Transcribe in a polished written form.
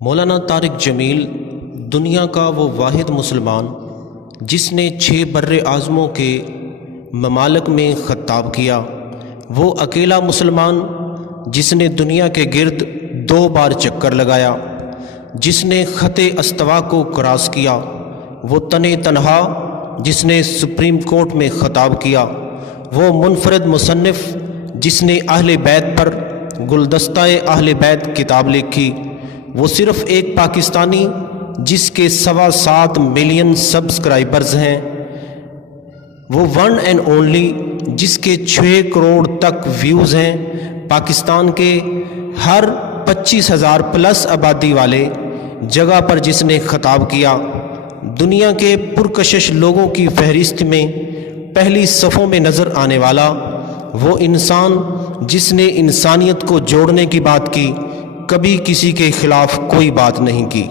مولانا طارق جمیل دنیا کا وہ واحد مسلمان جس نے 6 بر اعظموں کے ممالک میں خطاب کیا، وہ اکیلا مسلمان جس نے دنیا کے گرد 2 بار چکر لگایا، جس نے خط استوا کو کراس کیا، وہ تنہا جس نے سپریم کورٹ میں خطاب کیا، وہ منفرد مصنف جس نے اہل بیت پر گلدستہ اہل بیت کتاب لکھی، وہ صرف ایک پاکستانی جس کے 7.25 ملین سبسکرائبرز ہیں، وہ ون اینڈ اونلی جس کے 6 کروڑ تک ویوز ہیں، پاکستان کے ہر 25,000 پلس آبادی والے جگہ پر جس نے خطاب کیا، دنیا کے پرکشش لوگوں کی فہرست میں پہلی صفوں میں نظر آنے والا وہ انسان جس نے انسانیت کو جوڑنے کی بات کی، کبھی کسی کے خلاف کوئی بات نہیں کی۔